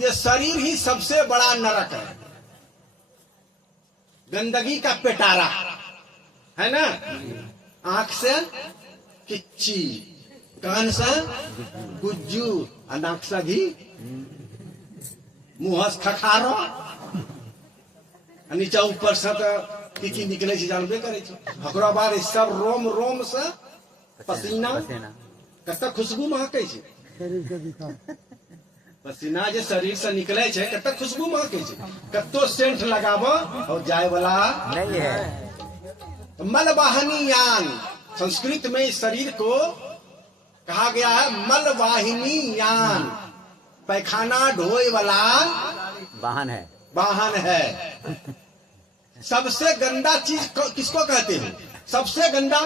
ये शरीर ही सबसे बड़ा नरक है। गंदगी का पिटारा है ना। आंख से किच्ची, कान से गुज्जू, नाक से घी, मुंह से खखारो, नीचा ऊपर से तो किची निकले जानबे करे। ओकरा बाद सब रोम रोम से पसीना कत खुशबू महके छै। पसीना जे शरीर से निकले छै कत खुशबू महके छै। कतो सेंट लगाबो और जाए वाला नहीं है। मलवाहिनी यान, संस्कृत में इस शरीर को कहा गया है मलवाहिनी यान। पैखाना ढोए वाला वाहन है। सबसे गंदा चीज किसको कहते हैं? सबसे गंदा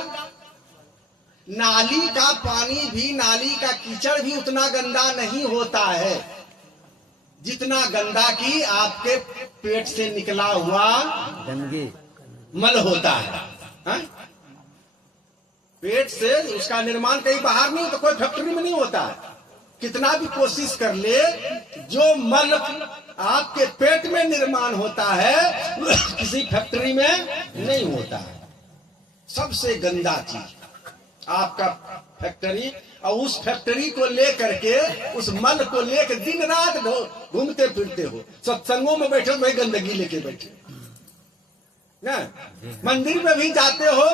नाली का पानी भी, नाली का कीचड़ भी उतना गंदा नहीं होता है जितना गंदा की आपके पेट से निकला हुआ गंदगी मल होता है। हा? पेट से उसका निर्माण कहीं बाहर नहीं होता, कोई फैक्ट्री में नहीं होता है। कितना भी कोशिश कर ले, जो मल आपके पेट में निर्माण होता है किसी फैक्ट्री में नहीं होता है। सबसे गंदा चीज आपका फैक्ट्री, और उस फैक्ट्री को लेकर के, उस मल को लेकर दिन रात घूमते फिरते हो। सत्संगों में बैठे वही गंदगी लेके बैठे ना। मंदिर में भी जाते हो,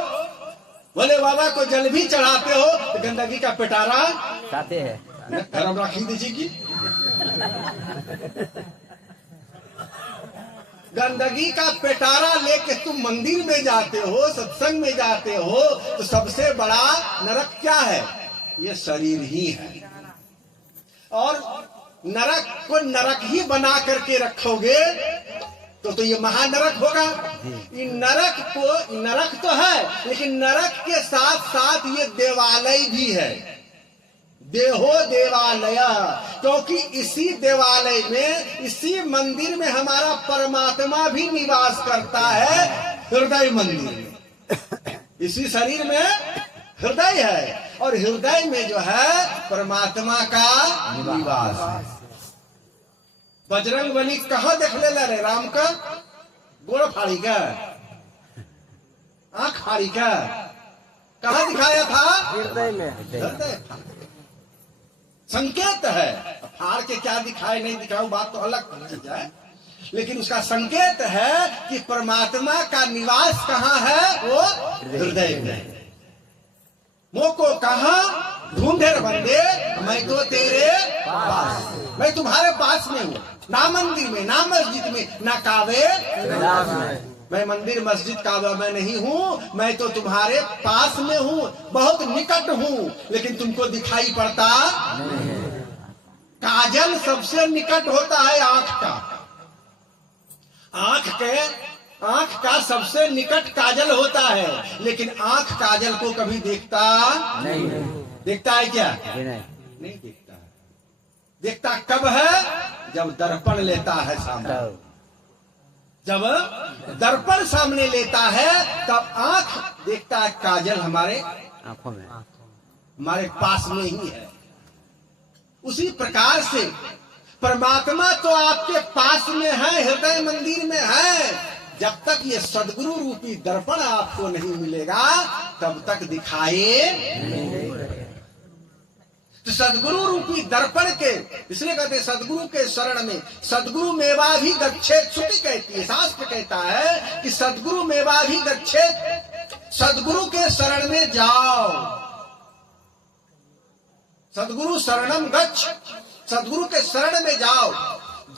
भोले बाबा को जल भी चढ़ाते हो, तो गंदगी का पिटारा खाते हैं। धर्म राखी दीजिए की गंदगी का पेटारा लेके तुम मंदिर में जाते हो, सत्संग में जाते हो, तो सबसे बड़ा नरक क्या है? ये शरीर ही है। और नरक को नरक ही बना करके रखोगे तो ये महानरक होगा। ये नरक तो है, लेकिन नरक के साथ साथ ये देवालय भी है। देहो देवालय, क्योंकि इसी देवालय में, इसी मंदिर में हमारा परमात्मा भी निवास करता है। हृदय मंदिर में, इसी शरीर में हृदय है, और हृदय में जो है परमात्मा का निवास है। बजरंग बली कहाँ देख ले रे? राम का गोड़ फाड़ी का, आंख फाड़ी का, कहाँ दिखाया था? हृदय में। हृदय संकेत है। फाड़ के क्या दिखाए नहीं दिखाए बात तो अलग चीज है, लेकिन उसका संकेत है कि परमात्मा का निवास कहाँ है? वो हृदय में। मोको कहाँ ढूंढे बंदे, मैं तो तेरे पास, मैं तुम्हारे पास में हूँ। ना मंदिर में, ना मस्जिद में, ना कावे में। मैं मंदिर मस्जिद काबा में नहीं हूँ, मैं तो तुम्हारे पास में हूँ, बहुत निकट हूँ, लेकिन तुमको दिखाई पड़ता नहीं। काजल सबसे निकट होता है आंख का। आंख का सबसे निकट काजल होता है, लेकिन आंख काजल को कभी देखता नहीं। देखता है क्या? नहीं देखता है। देखता कब है? जब दर्पण लेता है सामने। जब दर्पण सामने लेता है तब आंख देखता है काजल हमारे आंखों में, हमारे पास में ही है। उसी प्रकार से परमात्मा तो आपके पास में है, हृदय मंदिर में है। जब तक ये सद्गुरु रूपी दर्पण आपको नहीं मिलेगा तब तक दिखाए नहीं। तो सद्गुरु रूपी दर्पण के, इसलिए कहते हैं सद्गुरु के शरण में, सद्गुरु मेवा भी गच्छेत, श्रुति कहती है, शास्त्र कहता है कि सद्गुरु मेवा भी गच्छेत, सद्गुरु के शरण में जाओ। सद्गुरु शरणम गच्छ, सद्गुरु के शरण में जाओ।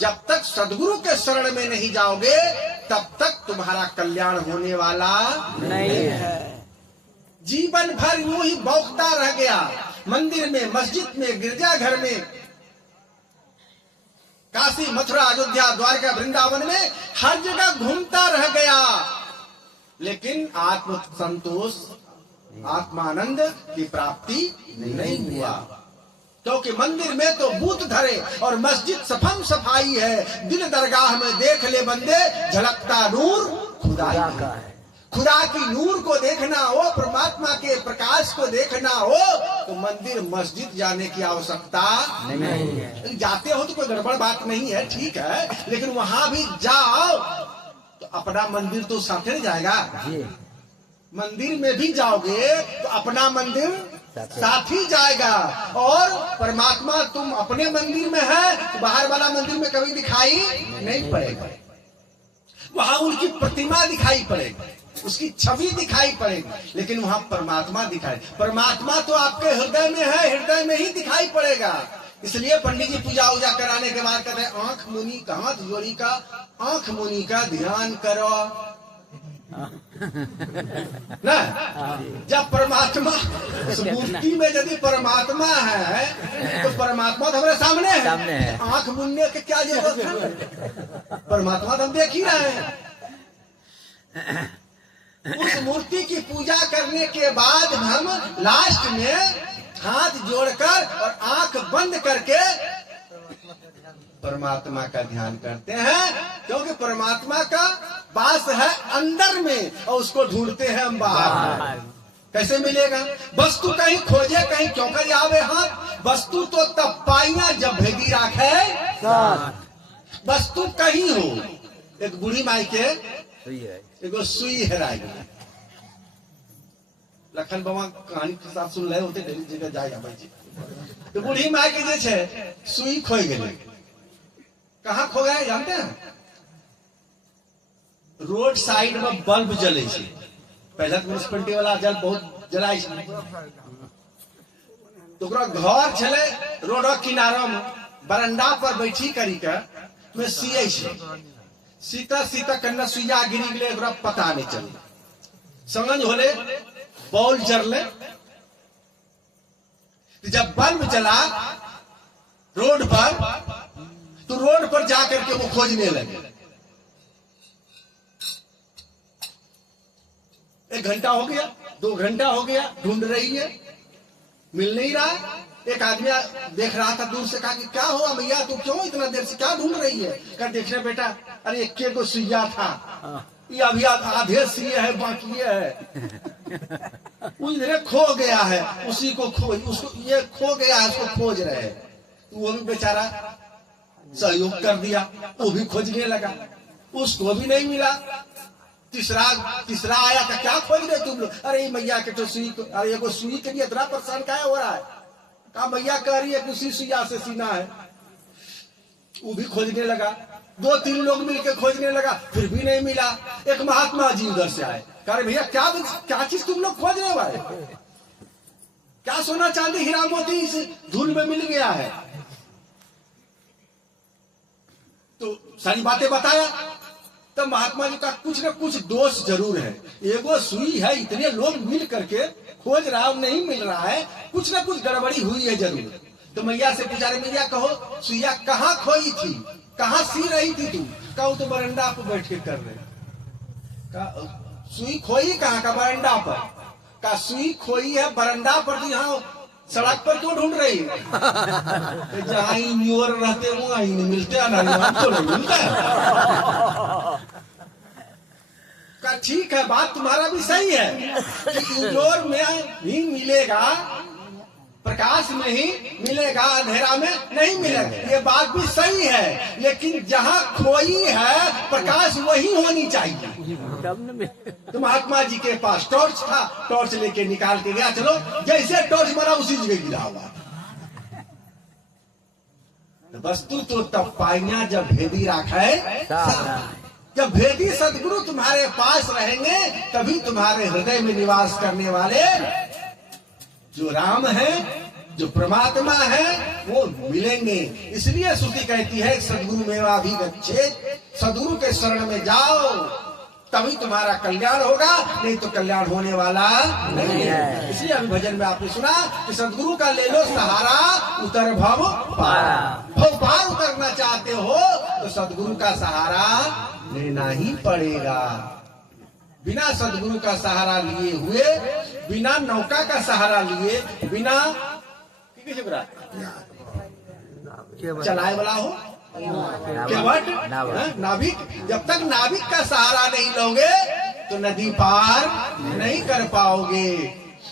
जब तक सद्गुरु के शरण में नहीं जाओगे तब तक तुम्हारा कल्याण होने वाला नहीं है। जीवन भर यूं ही बौखता रह गया, मंदिर में, मस्जिद में, गिरजाघर में, काशी, मथुरा, अयोध्या, द्वारका, वृंदावन में, हर जगह घूमता रह गया, लेकिन आत्म संतोष, आत्मानंद की प्राप्ति नहीं हुआ। क्योंकि मंदिर में तो बूत धरे और मस्जिद सफम सफाई है। दिल दरगाह में देख ले बंदे, झलकता नूर खुदा का है। खुदा की नूर को देखना हो, परमात्मा के प्रकाश को देखना हो, तो मंदिर मस्जिद जाने की आवश्यकता नहीं है। जाते हो तो कोई गड़बड़ बात नहीं है, ठीक है, लेकिन वहां भी जाओ तो अपना मंदिर तो साथ नहीं जाएगा। मंदिर में भी जाओगे तो अपना मंदिर साथ ही जाएगा, और परमात्मा तुम अपने मंदिर में है तो बाहर वाला मंदिर में कभी दिखाई नहीं पड़ेगा। वहां उनकी प्रतिमा दिखाई पड़ेगी, उसकी छवि दिखाई पड़ेगी, लेकिन वहां परमात्मा दिखाई, परमात्मा तो आपके हृदय में है, हृदय में ही दिखाई पड़ेगा। इसलिए पंडित जी पूजा उजा कराने के बाद कहते हैं आंख मुनि का, हाथ जोड़ी का, आंख मुनि का ध्यान करो ना। जब परमात्मा उस मूर्ति में यदि परमात्मा है तो परमात्मा तो हमारे सामने है, आंख मुनने के क्या जरूरत है, परमात्मा तो हम देख ही रहे हैं। उस मूर्ति की पूजा करने के बाद हम लास्ट में हाथ जोड़कर और आंख बंद करके परमात्मा का ध्यान करते हैं, क्योंकि परमात्मा का वास है अंदर में और उसको ढूंढते हैं हम बाहर। कैसे मिलेगा? वस्तु कहीं खोजे कहीं क्यों कर आवे हाथ, वस्तु तो तब पाइया जब भेदी राखे। वस्तु कहीं हो, एक बूढ़ी माई के एगो सुई हेराई, लखन बाबा कहानी के साथ सुन रहे होते, डेली जगह जाएगा भाई जी। तो बूढ़ी माई के जे छे सुई खोई गई। कहाँ खो गए जानते हैं? रोड साइड में बल्ब जले छे, पहले तो म्यूनिसिपैलिटी वाला जल बहुत जलाय छे, तो घर छले रोड किनारा में, बरंडा पर बैठी करी के में सिए छे, सीता सीता कन्ना सुइया गिरी गले, एकरा पता नहीं चले, समझ होले बॉल जरले। जब बल्ब जला रोड पर, तो रोड पर जाकर के वो खोजने लगे। 1 घंटा हो गया, 2 घंटा हो गया, ढूंढ रही है, मिल नहीं रहा। एक आदमी देख रहा था दूर से, कहा कि क्या हुआ भैया, तू क्यों इतना देर से क्या ढूंढ रही है? कहा देखने बेटा, अरे 1 को सुइया था, ये अभी आधे सिए है, बाकी है, उधर खो गया है, उसी को खोज, उसको ये खो गया है, उसको खोज रहे हैं। वो भी बेचारा सहयोग कर दिया, वो भी खोजने लगा, उसको भी नहीं मिला। तीसरा आया था, क्या खोज रहे तुम लोग? अरे मैया के तो सुई, अरे को सुई के लिए इतना परेशान क्या हो रहा है? कहा मैया कह रही है उसी सुइया से सीना है। वो भी खोजने लगा, 2-3 लोग मिलकर खोजने लगा, फिर भी नहीं मिला। एक महात्मा जी उधर से आए, कह रहे भैया क्या चीज तुम लोग खोज रहे हो? क्या सोना चांदी हीरा मोती इस धूल में मिल गया है? तो सारी बातें बताया। तब महात्मा जी का कुछ न कुछ दोष जरूर है, एगो सुई है, इतने लोग मिल करके खोज रहा है, नहीं मिल रहा है, कुछ न कुछ गड़बड़ी हुई है जरूर। तो मैया से पूछा, मैया कहो सुइया कहाँ खोई थी, कहाँ सी रही थी तू? कहो तो बरंडा पर बैठ के कर रहे। सुई खोई कहाँ का? बरंडा पर। का सुई खोई है बरंडा पर, तो यहाँ सड़क पर क्यों ढूंढ रही? जहाँ मोर रहते वहाँ ही नहीं मिलते, हमको नहीं मिलता है। का ठीक है, बात तुम्हारा भी सही है कि इंदौर में ही मिलेगा, प्रकाश में ही मिलेगा, अंधेरा में नहीं मिलेगा, ये बात भी सही है। लेकिन जहाँ खोई है प्रकाश वही होनी चाहिए। तो महात्मा जी के पास टॉर्च था, टॉर्च लेके निकाल के गया, चलो जैसे टॉर्च मारा उसी जगह गिरा हुआ। वस्तु तो तब पाइया जब भेदी राखे। जब भेदी सदगुरु तुम्हारे पास रहेंगे तभी तुम्हारे हृदय में निवास करने वाले जो राम है, जो परमात्मा है, वो मिलेंगे। इसलिए श्रुति कहती है सदगुरु मेवा भी गच्छे, सदगुरु के शरण में जाओ तभी तुम्हारा कल्याण होगा, नहीं तो कल्याण होने वाला नहीं है। इसलिए अभी भजन में आपने सुना कि सदगुरु का ले लो सहारा, उतर भव पारा। भव पार उतरना चाहते हो तो सदगुरु का सहारा लेना ही पड़ेगा। बिना सदगुरु का सहारा लिए हुए, बिना नौका का सहारा लिए, बिना चलाए वाला हो केवट नाविक, जब तक नाविक का सहारा नहीं लोगे तो नदी पार नहीं कर पाओगे।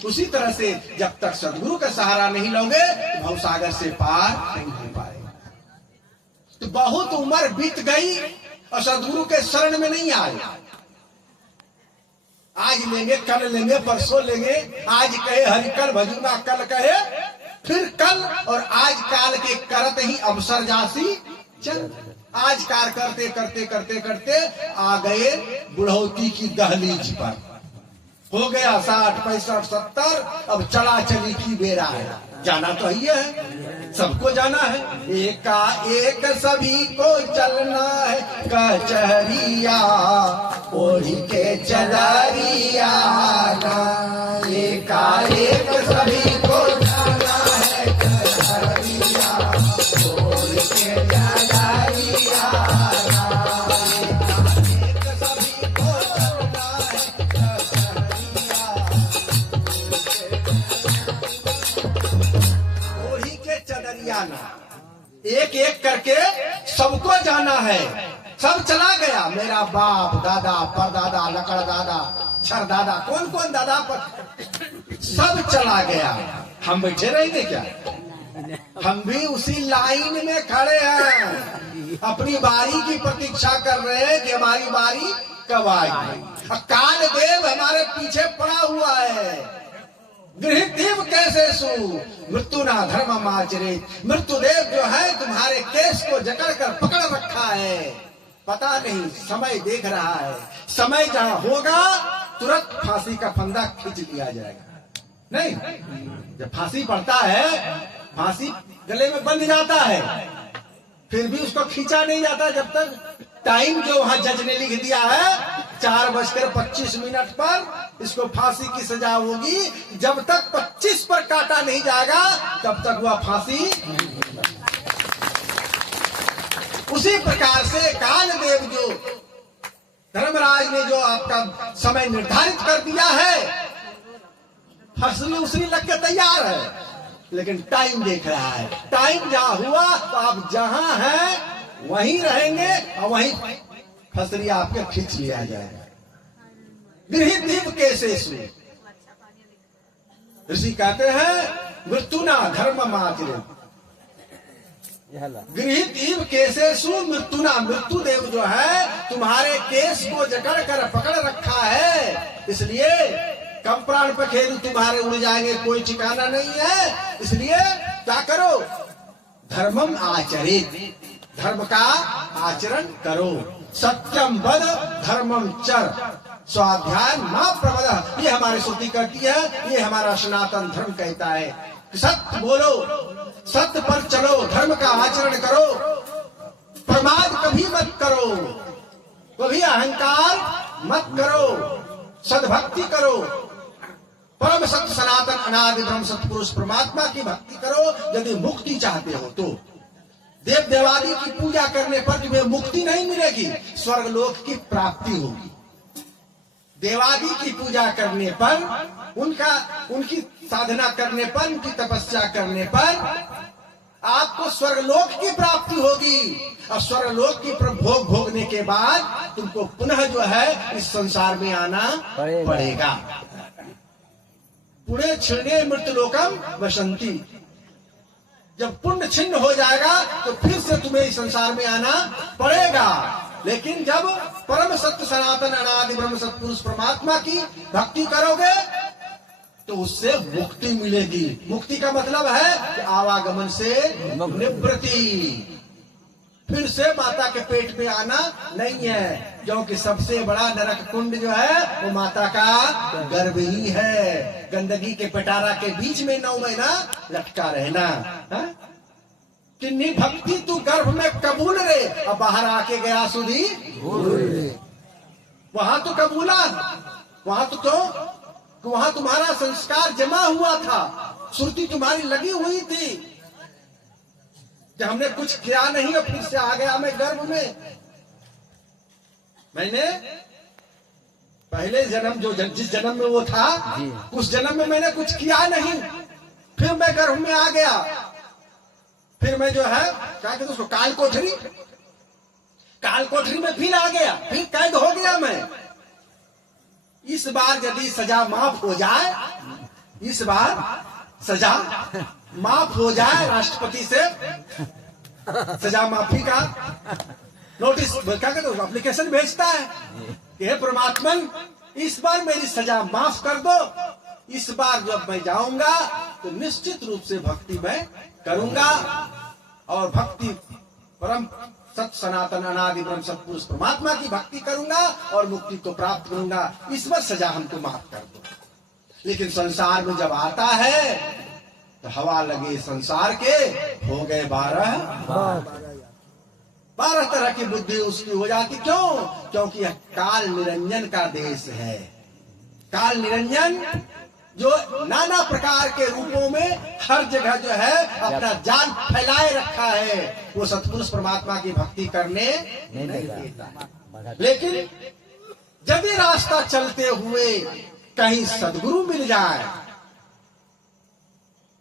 उसी तरह से जब तक सदगुरु का सहारा नहीं लोगे तो भवसागर से पार नहीं हो पाएगा। तो बहुत उम्र बीत गई और सदगुरु के शरण में नहीं आए। आज लेंगे, कल लेंगे, परसों लेंगे, आज कहे हरि कल भजूना, कल कहे फिर कल, और आज काल के करत ही अवसर जासी चल। आज कार करते करते करते करते आ गए बुढ़ौती की दहलीज पर। हो गया 60, 65, 70, अब चला चली की बेरा है। जाना तो ही है, सबको जाना है। एकाएक सभी को चलना है कचहरिया, ओढ़ी के चदरिया। एकाएक सभी को चलना है कचहरिया, ओढ़ी के चदरिया। एकाएक सभी को चलना है कचहरिया, ओढ़ी के चदरिया ना। एक एक करके सबको जाना है। सब चला गया, मेरा बाप दादा परदादा लकड़ दादा छर दादा कौन कौन दादा पर सब चला गया। हम बैठे रहेंगे क्या? हम भी उसी लाइन में खड़े हैं, अपनी बारी की प्रतीक्षा कर रहे हैं कि हमारी बारी कब आएगी। काल देव हमारे पीछे पड़ा हुआ है। गृहदेव कैसे सु मृत्यु ना धर्म आचरित। मृत्युदेव जो है तुम्हारे केस को जकड़ कर पकड़ रखा है। पता नहीं, समय देख रहा है। समय जहां होगा तुरंत फांसी का फंदा खींच लिया जाएगा। नहीं, जब फांसी पड़ता है, फांसी गले में बंध जाता है, फिर भी उसको खींचा नहीं जाता जब तक टाइम जो वहां जज ने लिख दिया है 4:25 पर इसको फांसी की सजा होगी। जब तक 25 पर काटा नहीं जाएगा तब तक वह फांसी। उसी प्रकार से कालदेव जो धर्मराज ने जो आपका समय निर्धारित कर दिया है, फसली उसरी लग के तैयार है, लेकिन टाइम देख रहा है। टाइम जहां हुआ तो आप जहां हैं वहीं रहेंगे और वहीं फसली आपके खींच लिया जाएगा। गृहदीप कैसे सु ऋषि कहते हैं मृत्यु ना धर्म मात्र। गृहदीप कैसे सु मृत्यु ना। मृत्यु देव जो है तुम्हारे केस को जकड़ कर पकड़ रखा है, इसलिए कब प्राण पखेरु तुम्हारे उड़ जाएंगे कोई ठिकाना नहीं है। इसलिए क्या करो? धर्मम आचरित, धर्म का आचरण करो। सत्यम वद धर्मम चर, स्वाध्याय ना प्रमद। ये हमारी श्रुति करती है, ये हमारा सनातन धर्म कहता है। सत्य बोलो, सत्य पर चलो, धर्म का आचरण करो, प्रमाद कभी मत करो, कभी अहंकार मत करो, सद्भक्ति करो, परम सत्य सनातन अनादि ब्रह्म सत्पुरुष परमात्मा की भक्ति करो। यदि मुक्ति चाहते हो तो देव देवादि की पूजा करने पर तुम्हें मुक्ति नहीं मिलेगी, स्वर्गलोक की प्राप्ति होगी। देवादि की पूजा करने पर, उनकी साधना करने पर, उनकी तपस्या करने पर आपको स्वर्गलोक की प्राप्ति होगी। और स्वर्गलोक की भोग भोगने के बाद तुमको पुनः जो है इस संसार में आना पड़ेगा। पुणे छिन्ने मृत्युलोकम वसंती। जब पुण्य छिन्न हो जाएगा तो फिर से तुम्हें इस संसार में आना पड़ेगा। लेकिन जब परम सत्य सनातन अनादि ब्रह्म सत्पुरुष परमात्मा की भक्ति करोगे तो उससे मुक्ति मिलेगी। मुक्ति का मतलब है कि आवागमन से निवृत्ति, फिर से माता के पेट में आना नहीं है। क्योंकि सबसे बड़ा नरक कुंड जो है वो माता का गर्भ ही है। गंदगी के पिटारा के बीच में 9 महीना लटका रहना। किन्नी भक्ति तू गर्भ में कबूल रे, अब बाहर आके गया सुधी वहां तो कबूला, वहां तो क्यों? वहां तुम्हारा संस्कार जमा हुआ था, सुरती तुम्हारी लगी हुई थी कि हमने कुछ किया नहीं और फिर से आ गया मैं गर्भ में। मैंने पहले जन्म जो जिस जन्म में वो था उस जन्म में मैंने कुछ किया नहीं, फिर मैं गर्भ में आ गया, फिर मैं जो है क्या कहते उसको काल कोठरी में फिर आ गया, फिर कैद हो गया मैं। इस बार यदि सजा माफ हो जाए, इस बार सजा माफ हो जाए, राष्ट्रपति से सजा माफी का नोटिस क्या कहते हो एप्लीकेशन भेजता है, हे परमात्मन इस बार मेरी सजा माफ कर दो, इस बार जब मैं जाऊंगा तो निश्चित रूप से भक्ति मैं करूंगा और भक्ति परम सत सनातन अनादि ब्रह्म सत्पुरुष परमात्मा की भक्ति करूंगा और मुक्ति को प्राप्त करूंगा, इस बार सजा हमको माफ कर दो। लेकिन संसार में जब आता है तो हवा लगे संसार के हो गए 12 तरह की बुद्धि उसकी हो जाती। क्यों? क्योंकि यह काल निरंजन का देश है। काल निरंजन जो नाना प्रकार के रूपों में हर जगह जो है अपना जाल फैलाए रखा है, वो सतपुरुष परमात्मा की भक्ति करने नहीं देता। लेकिन यदि रास्ता चलते हुए कहीं सद्गुरु मिल जाए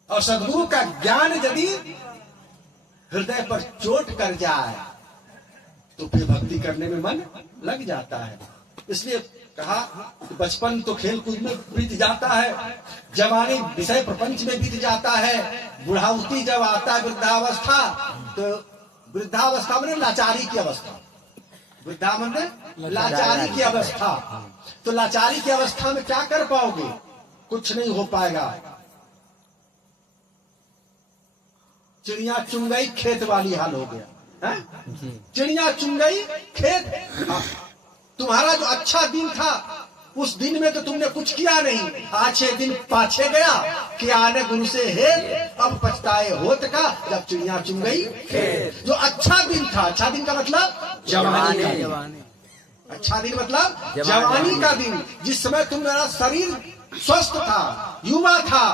और सद्गुरु का ज्ञान यदि हृदय पर चोट कर जाए तो फिर भक्ति करने में मन लग जाता है। इसलिए कहा बचपन तो खेल कूद में बीत जाता है, जवानी विषय प्रपंच में बीत जाता है, बुढ़ावती जब आता है वृद्धावस्था, तो वृद्धावस्था में लाचारी की अवस्था, वृद्धा में लाचारी की अवस्था, तो लाचारी की अवस्था में क्या कर पाओगे? कुछ नहीं हो पाएगा। चिड़िया चुन गई खेत वाली हाल हो गया है? चिड़िया चुन गई खेत। तुम्हारा जो अच्छा दिन था उस दिन में तो तुमने कुछ किया नहीं, आज 6 दिन पाछे गया कि आने गुरु से हे अब पछताए होत का, जब चिड़िया चुन गई खेत। जो अच्छा दिन था, अच्छा दिन का मतलब जवानी का दिन, अच्छा दिन मतलब जवानी का दिन, जिस समय तुम्हारा शरीर स्वस्थ था, युवा था,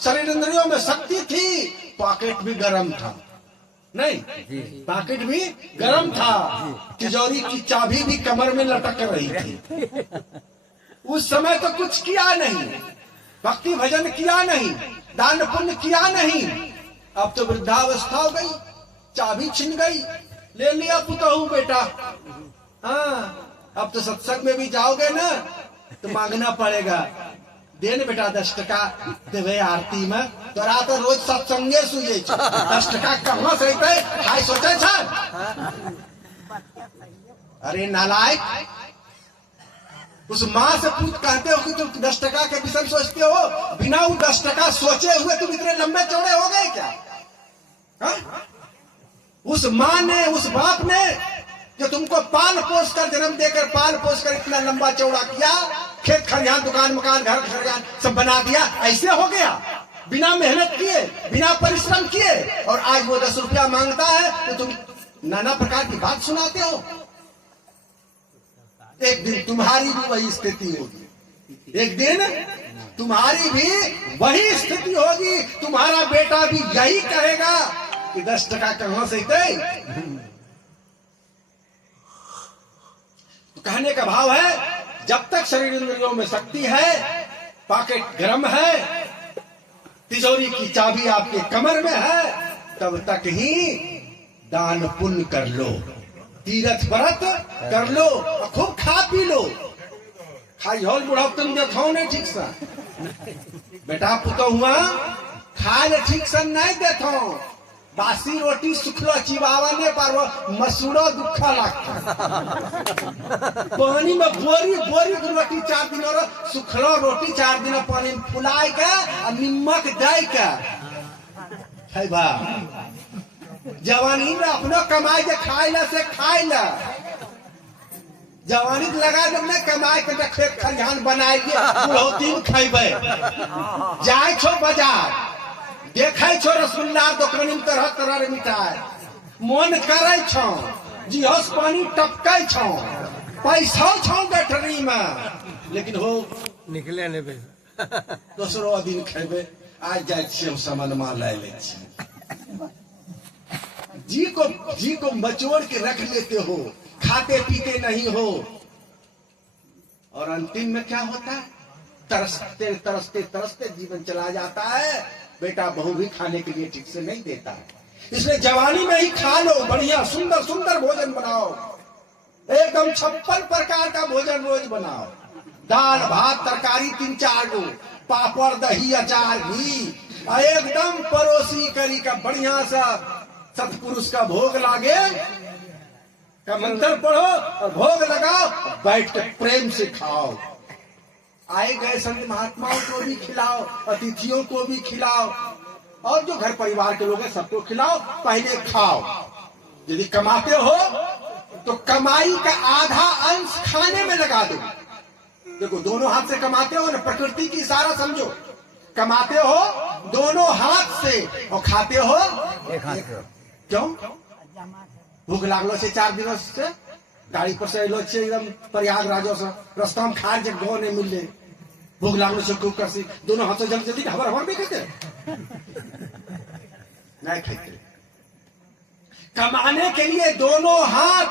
शरीर इंद्रियों में शक्ति थी, पॉकेट भी गर्म था, नहीं पॉकेट भी गर्म था, तिजोरी की चाबी भी कमर में लटक रही थी। उस समय तो कुछ किया नहीं, भक्ति भजन किया नहीं, दान पुण्य किया नहीं। अब तो वृद्धावस्था हो गई, चाबी छिन गई, ले लिया पुतहू बेटा। हाँ, अब तो सत्संग में भी जाओगे ना तो मांगना पड़ेगा, देन बेटा 10 टका देवे आरती में, तोरा तो रोज सत्संगे सुझे 10 टका कहाँ से भाई सोचे छ? अरे नालायक, उस माँ से पूछ, कहते हो कि तुम 10 टका के विषय सोचते हो, बिना वो 10 टका सोचे हुए तुम इतने लंबे चौड़े हो गए क्या? हा? उस माँ ने, उस बाप ने जो तुमको पाल पोस कर, जन्म देकर पाल पोस कर इतना लंबा चौड़ा किया, खेत खलिहान दुकान मकान घर खलिहान सब बना दिया, ऐसे हो गया बिना मेहनत किए, बिना परिश्रम किए, और आज वो 10 रुपया मांगता है तो तुम नाना प्रकार की बात सुनाते हो। एक दिन तुम्हारी भी वही स्थिति होगी, एक दिन तुम्हारी भी वही स्थिति होगी, तुम्हारा बेटा भी यही कहेगा कि 10 टका कहां से दे। तो कहने का भाव है, जब तक शरीर इंद्रियों में शक्ति है, पॉकेट गर्म है, तिजोरी की चाबी आपके कमर में है, तब तक ही दान पुण्य कर लो, तीर्थ व्रत कर लो, और खूब खा पी लो। खाई होल बुढ़ा तुम देखो नहीं ठीक से बेटा पुतो हुआ, खाए ले ठीक से नहीं देखो, बासी रोटी सुखलो चिबावा ने पर वो मसूड़ो दुखा लगता। पानी में बोरी बोरी रोटी 4 दिन और सुखलो रोटी 4 दिन पानी में फुलाए के और नमक दे के है भा। जवानी में अपनो कमाई के खाए ला से खाए ला, जवानी लगा जब नहीं कमाए के खेत खलिहान बनाए के बुढ़ौती में खेबे, जाए छो बाजार देखे छो रसगुल्ला दुकानी में तरह तरह रे मिठाई, मन करे छो जिहस पानी टपके छो, पैसा छो गठरी में, लेकिन हो निकले ने दोसरो दिन खेबे। आज जाए छियै सामान माल ले ले छी, जी को मचोड़ के रख लेते हो, खाते पीते नहीं हो, और अंतिम में क्या होता है? तरसते तरसते तरसते जीवन चला जाता है। बेटा बहू भी खाने के लिए ठीक से नहीं देता है, इसलिए जवानी में ही खा लो, बढ़िया सुंदर सुंदर भोजन बनाओ, एकदम 56 प्रकार का भोजन रोज बनाओ, दाल भात तरकारी 3-4 गो, पापड़ दही अचार घी, एकदम परोसी करी का बढ़िया सा सतपुरुष का भोग लागे का मंत्र पढ़ो और भोग लगाओ, बैठ के प्रेम से खाओ। आए गए संत महात्माओं को भी खिलाओ, अतिथियों को भी खिलाओ, और जो घर परिवार के लोग हैं सबको खिलाओ। पहले खाओ। यदि कमाते हो तो कमाई का आधा अंश खाने में लगा दो। देखो, दोनों हाथ से कमाते हो ना, प्रकृति की इशारा समझो। कमाते हो दोनों हाथ से और खाते हो एक हाथ से। क्यों? भूख लागलो से 4 दिनों से गाड़ी पर से अलो छे एकदम प्रयागराजो से, रास्ता में खाए जब गो नहीं मिले, भूख लागलो से खूब करसी, दोनों हाथ से जल्दी जल्दी हबर भी कहते नहीं खाते। कमाने के लिए दोनों हाथ,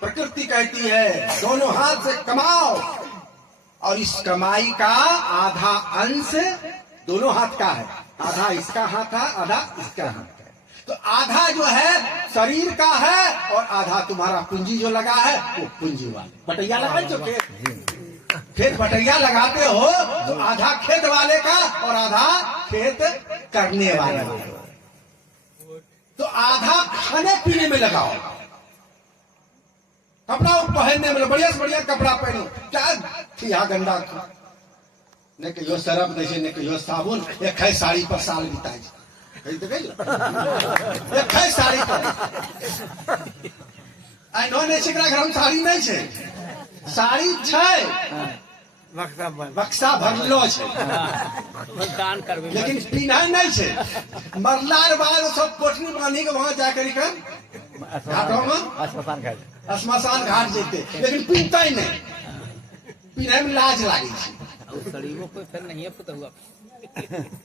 प्रकृति कहती है दोनों हाथ से कमाओ, और इस कमाई का आधा अंश दोनों हाथ का है। आधा इसका हाथ है, आधा इसका हाथ है। तो आधा जो है शरीर का है और आधा तुम्हारा पूंजी जो लगा है वो पूंजी वाले बटैया लगा जो खेत बटैया लगाते हो तो आधा खेत वाले का और आधा खेत करने वाले का। तो आधा खाने पीने में लगाओ, कपड़ा पहनने में बढ़िया से बढ़िया कपड़ा पहनो, क्या थिया गंदा ने कहियो सरफ दे ने कहियो साबुन, एक है साड़ी पर साल बिताए एक है साड़ी पर आई नो ने शिकरा घर में साड़ी नहीं छे, साड़ी छे बक्सा भरलो छे लेकिन पीना नहीं छे। मरलार बाद सब पोटली बांधी के वहां जाकर घाटों में श्मशान घाट जेते, लेकिन पीनता ही नहीं, पीने में लाज लागी छे।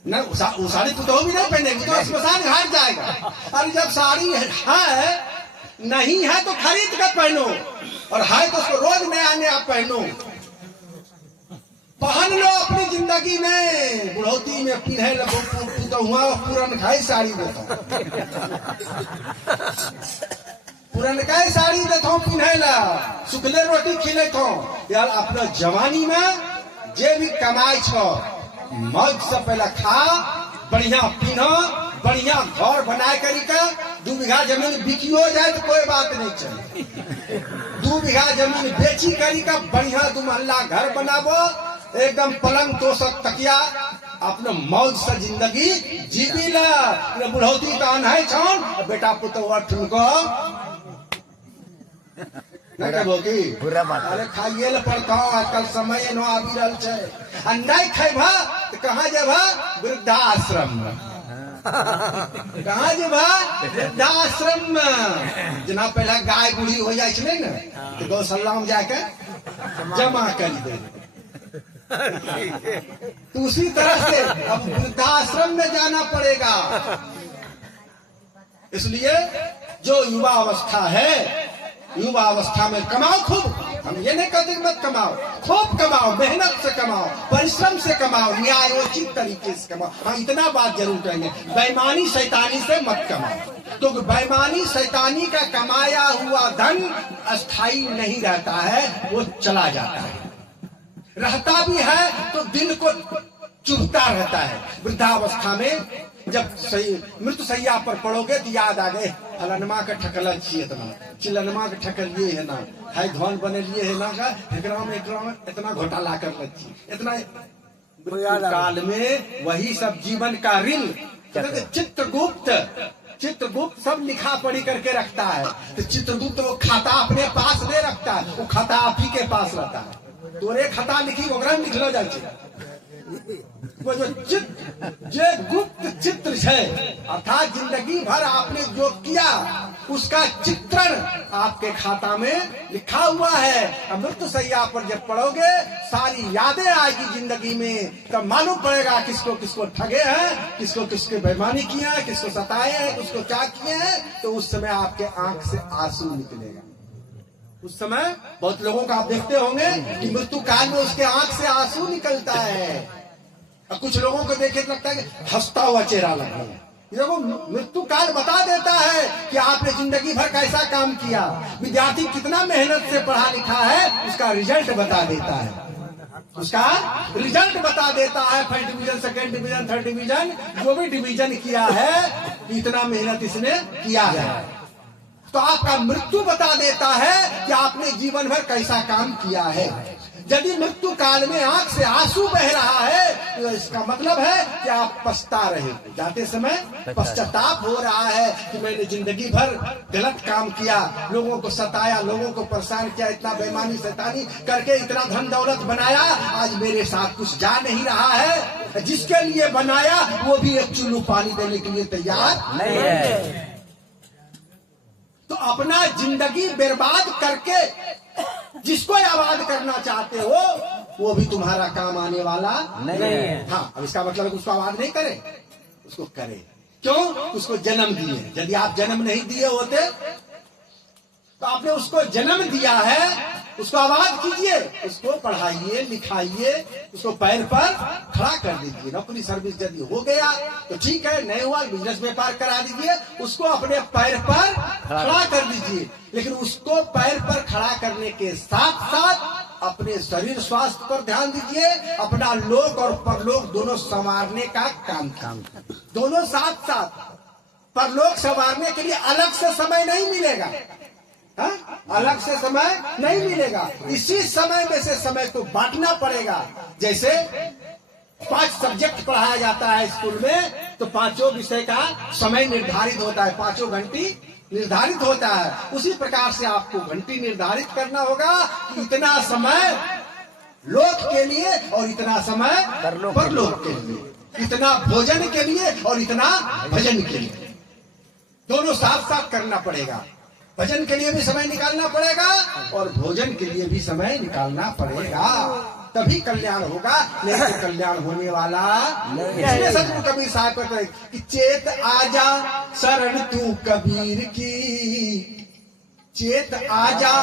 न वो साड़ी पुतहु भी नहीं पहनेगी तो श्मशान घाट जाएगा। अरे जब साड़ी है नहीं है तो खरीद कर पहनो, और है तो उसको रोज नया नया पहनो, पहन लो अपनी जिंदगी में। बुढ़ौती में पिन्हे पुतहुआ पुरन खाई साड़ी देता, पुरन खाई साड़ी देता पिन्हे ला, सुखले रोटी खिले थो। यार अपना जवानी में जे भी कमाई छो मौज से पहले खा, बढ़िया पीना, बढ़िया घर बनाए करी का। 2 बीघा जमीन बिकियो जाए तो कोई बात नहीं चले, 2 बीघा जमीन बेची करी का बढ़िया 2 महल्ला घर बनाबो, एकदम पलंग तोशक तकिया, अपने मौज से जिंदगी जीवी ला। बुढ़ौती का है छौन बेटा पुतौआ ठुनको अरे खाइए ले पड़ता कल समय नो आबि रहल छे, नहीं खेबा तो कहाँ जेबा? वृद्धाश्रम में। कहाँ जेबा? वृद्धाश्रम में। जना पहले गाय बूढ़ी हो जाए छे ना तो गौशाला में जाके जमा कर दे, तो उसी तरह से अब वृद्धाश्रम में जाना पड़ेगा। इसलिए जो युवा अवस्था है, युवा अवस्था में कमाओ खूब। हम ये नहीं कहते मत कमाओ, खूब कमाओ, मेहनत से कमाओ, परिश्रम से कमाओ, न्यायोचित तरीके से कमाओ। हाँ, इतना बात जरूर कहेंगे, बेईमानी शैतानी से मत कमाओ, तो बेईमानी शैतानी का कमाया हुआ धन अस्थाई नहीं रहता है, वो चला जाता है। रहता भी है तो दिन को चुभता रहता है। वृद्धावस्था में जब सही मृत्यु सैया पर पड़ोगे तो याद आ गए फलनमा के ठकल इतना, चिलनमा के ठकल ये है ना, है धन बने लिए है ना का एकरा में इतना घोटाला कर लगी, इतना काल में वही सब जीवन का ऋण चित्रगुप्त सब लिखा पढ़ी करके रखता है। तो चित्रगुप्त वो खाता अपने पास नहीं रखता है, वो खाता आप ही के पास रहता है। तोरे खाता लिखी ओकरा में लिखलो जाए, वो जो जे गुप्त चित्र है, अर्थात जिंदगी भर आपने जो किया उसका चित्रण आपके खाता में लिखा हुआ है। मृत्यु सैया पर जब पढ़ोगे सारी यादें आएगी जिंदगी में, तब मालूम पड़ेगा किसको किसको ठगे हैं, किसको किसके बेईमानी किया है, किसको सताए हैं, किसको क्या किए हैं। तो उस समय आपके आंख से आंसू निकलेगा। उस समय बहुत लोगों का आप देखते होंगे कि मृत्यु काल में उसके आंख से आंसू निकलता है, और कुछ लोगों को देखे लगता है कि हंसता हुआ चेहरा लग रहा है। देखो, मृत्यु काल बता देता है कि आपने जिंदगी भर कैसा काम किया। विद्यार्थी कितना मेहनत से पढ़ा लिखा है उसका रिजल्ट बता देता है। उसका रिजल्ट बता देता है। First division, second division, third division, जो भी डिवीजन किया है इतना मेहनत इसने किया है। तो आपका मृत्यु बता देता है कि आपने जीवन भर कैसा काम किया है। यदि मृत्यु काल में आंख से आंसू बह रहा है तो इसका मतलब है कि आप पछता रहे, जाते समय पश्चाताप हो रहा है कि मैंने जिंदगी भर गलत काम किया, लोगों को सताया, लोगों को परेशान किया, इतना बेईमानी शैतानी करके इतना धन दौलत बनाया, आज मेरे साथ कुछ जा नहीं रहा है। जिसके लिए बनाया वो भी एक चुल्लू पानी देने के लिए तैयार नहीं है। तो अपना जिंदगी बर्बाद करके जिसको आबाद करना चाहते हो वो भी तुम्हारा काम आने वाला नहीं है। हाँ, अब इसका मतलब उसको आबाद नहीं करे, उसको करे। क्यों? उसको जन्म दिए। यदि आप जन्म नहीं दिए होते तो आपने उसको जन्म दिया है, उसको आबाद कीजिए, उसको पढ़ाइए, लिखाइए, उसको पैर पर खड़ा कर दीजिए। नौकरी सर्विस यदि हो गया तो ठीक है, नहीं हुआ बिजनेस व्यापार करा दीजिए, उसको अपने पैर पर खड़ा कर दीजिए। लेकिन उसको पैर पर खड़ा करने के साथ साथ अपने शरीर स्वास्थ्य पर ध्यान दीजिए, अपना लोक और परलोक दोनों संवारने का काम दोनों साथ साथ। परलोक संवारने के लिए अलग से समय नहीं मिलेगा, अलग से समय नहीं मिलेगा। इसी समय में से समय को बांटना पड़ेगा। जैसे 5 सब्जेक्ट पढ़ाया जाता है स्कूल में तो 5 विषय का समय निर्धारित होता है, 5 घंटी निर्धारित होता है। उसी प्रकार से आपको घंटी निर्धारित करना होगा कि इतना समय लोक के लिए और इतना समय परलोक के लिए, इतना भोजन के लिए और इतना भजन के लिए, दोनों साथ साथ करना पड़ेगा। भजन के लिए भी समय निकालना पड़ेगा और भोजन के लिए भी समय निकालना पड़ेगा, तभी कल्याण होगा, नहीं तो कल्याण होने वाला इसलिए सतगुरु कबीर साहब कहते कि चेत आजा शरण तू कबीर की, चेत आजा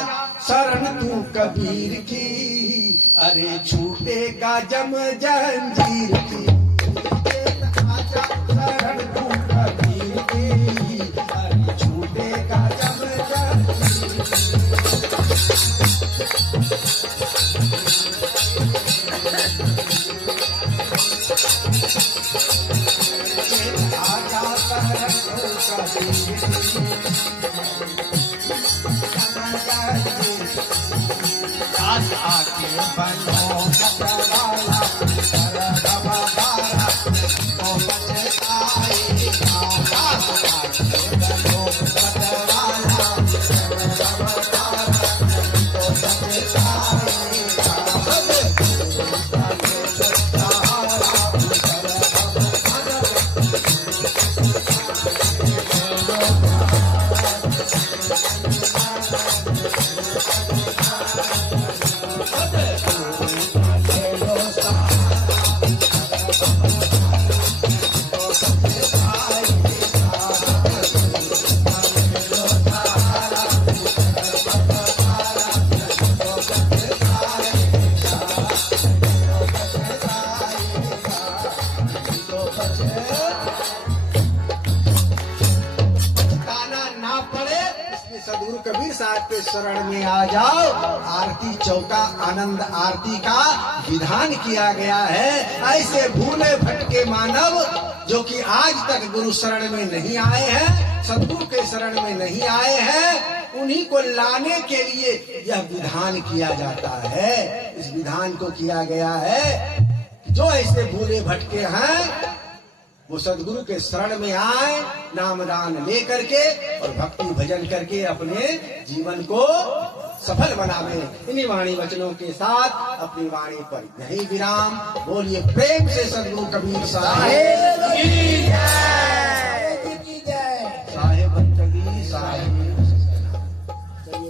शरण तू कबीर की, अरे छूटेगा जम जंजीर की। चेत आजा शरण तू कबीर की, अरे छूटेगा जम आके बनो मतवाला तो बचताएगा, आके बनो मतवाला तो बचताएगा। सदगुरु कबीर साहब के शरण में आ जाओ। आरती चौका आनंद आरती का विधान किया गया है। ऐसे भूले भटके मानव जो कि आज तक गुरु शरण में नहीं आए हैं, सदगुरु के शरण में नहीं आए हैं, उन्हीं को लाने के लिए यह विधान किया जाता है। इस विधान को किया गया है जो ऐसे भूले भटके हैं वो सदगुरु के शरण में आए, नामदान लेकर के और भक्ति भजन करके अपने जीवन को सफल बनावे। इन्हीं वाणी वचनों के साथ अपनी वाणी पर यही विराम। बोलिए प्रेम से सदगुरु कबीर साहब।